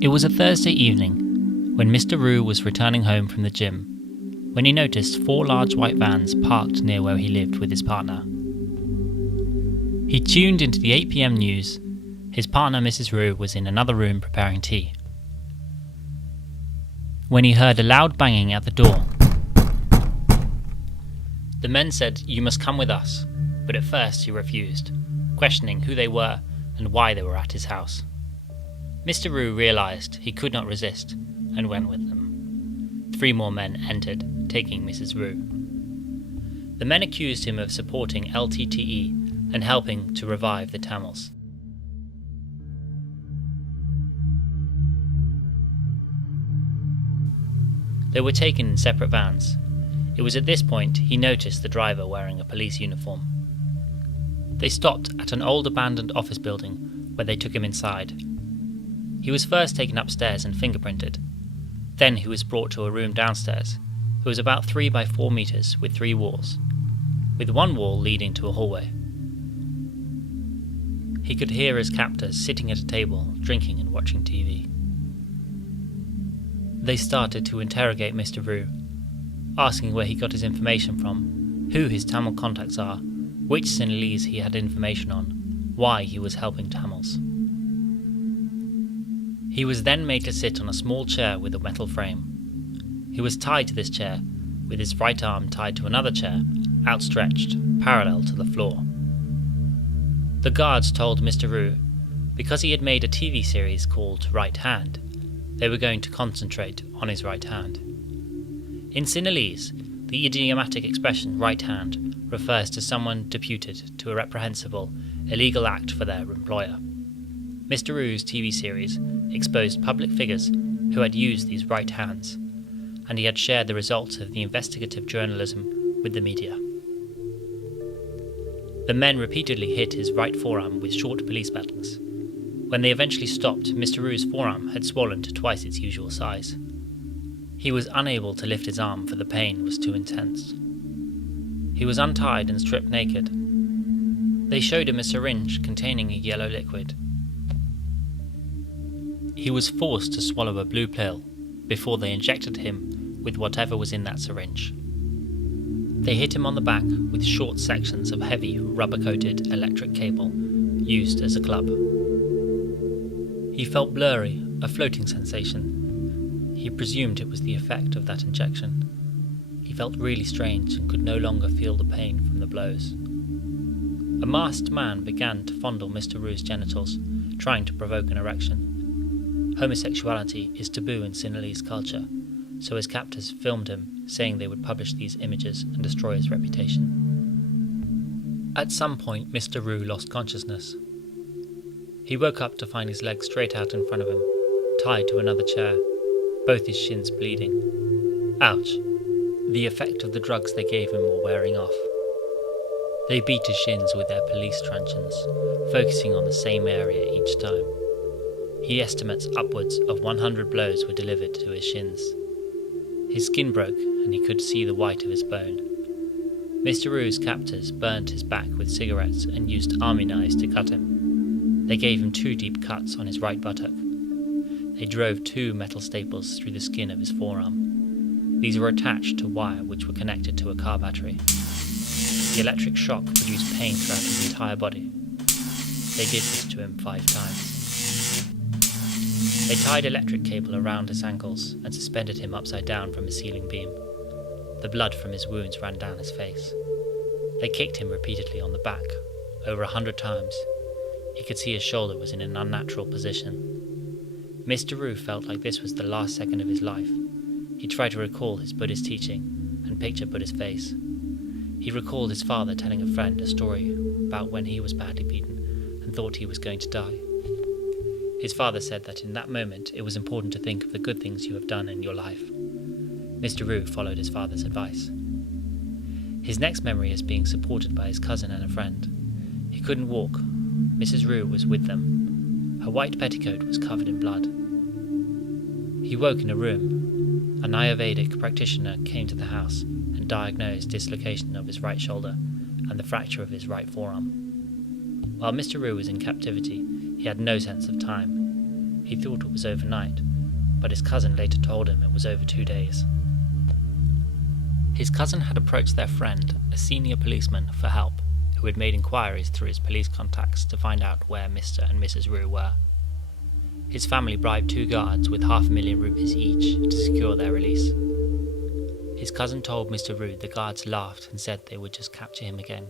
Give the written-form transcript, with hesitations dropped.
It was a Thursday evening when Mr. Rue was returning home from the gym when he noticed 4 large white vans parked near where he lived with his partner. He tuned into the 8 p.m. news. His partner, Mrs. Rue, was in another room preparing tea, when he heard a loud banging at the door. The men said, "You must come with us," but at first he refused, questioning who they were and why they were at his house. Mr. Rue realised he could not resist and went with them. 3 more men entered, taking Mrs. Rue. The men accused him of supporting LTTE and helping to revive the Tamils. They were taken in separate vans. It was at this point he noticed the driver wearing a police uniform. They stopped at an old abandoned office building where they took him inside. He was first taken upstairs and fingerprinted. Then he was brought to a room downstairs. It was about 3 by 4 meters with 3 walls, with one wall leading to a hallway. He could hear his captors sitting at a table, drinking and watching TV. They started to interrogate Mr. Rue, asking where he got his information from, who his Tamil contacts are, which Sinhalese he had information on, why he was helping Tamils. He was then made to sit on a small chair with a metal frame. He was tied to this chair, with his right arm tied to another chair, outstretched, parallel to the floor. The guards told Mr. Rue, because he had made a TV series called Right Hand, they were going to concentrate on his right hand. In Sinhalese, the idiomatic expression right hand refers to someone deputed to a reprehensible, illegal act for their employer. Mr. Rue's TV series exposed public figures who had used these right hands, and he had shared the results of the investigative journalism with the media. The men repeatedly hit his right forearm with short police batons. When they eventually stopped, Mr. Rue's forearm had swollen to twice its usual size. He was unable to lift his arm for the pain was too intense. He was untied and stripped naked. They showed him a syringe containing a yellow liquid. He was forced to swallow a blue pill before they injected him with whatever was in that syringe. They hit him on the back with short sections of heavy, rubber-coated electric cable used as a club. He felt blurry, a floating sensation. He presumed it was the effect of that injection. He felt really strange and could no longer feel the pain from the blows. A masked man began to fondle Mr. Rue's genitals, trying to provoke an erection. Homosexuality is taboo in Sinhalese culture, so his captors filmed him, saying they would publish these images and destroy his reputation. At some point, Mr. Rue lost consciousness. He woke up to find his legs straight out in front of him, tied to another chair, both his shins bleeding. Ouch! The effect of the drugs they gave him were wearing off. They beat his shins with their police truncheons, focusing on the same area each time. He estimates upwards of 100 blows were delivered to his shins. His skin broke and he could see the white of his bone. Mr. Rue's captors burned his back with cigarettes and used army knives to cut him. They gave him 2 deep cuts on his right buttock. They drove 2 metal staples through the skin of his forearm. These were attached to wire which were connected to a car battery. The electric shock produced pain throughout his entire body. They did this to him 5 times. They tied electric cable around his ankles and suspended him upside down from a ceiling beam. The blood from his wounds ran down his face. They kicked him repeatedly on the back, over 100 times. He could see his shoulder was in an unnatural position. Mr. Rue felt like this was the last second of his life. He tried to recall his Buddhist teaching and picture Buddha's face. He recalled his father telling a friend a story about when he was badly beaten and thought he was going to die. His father said that in that moment it was important to think of the good things you have done in your life. Mr. Rue followed his father's advice. His next memory is being supported by his cousin and a friend. He couldn't walk. Mrs. Rue was with them. Her white petticoat was covered in blood. He woke in a room. An Ayurvedic practitioner came to the house and diagnosed dislocation of his right shoulder and the fracture of his right forearm. While Mr. Rue was in captivity, he had no sense of time. He thought it was overnight, but his cousin later told him it was over 2 days. His cousin had approached their friend, a senior policeman, for help, who had made inquiries through his police contacts to find out where Mr. and Mrs. Rue were. His family bribed 2 guards with 500,000 rupees each to secure their release. His cousin told Mr. Rue the guards laughed and said they would just capture him again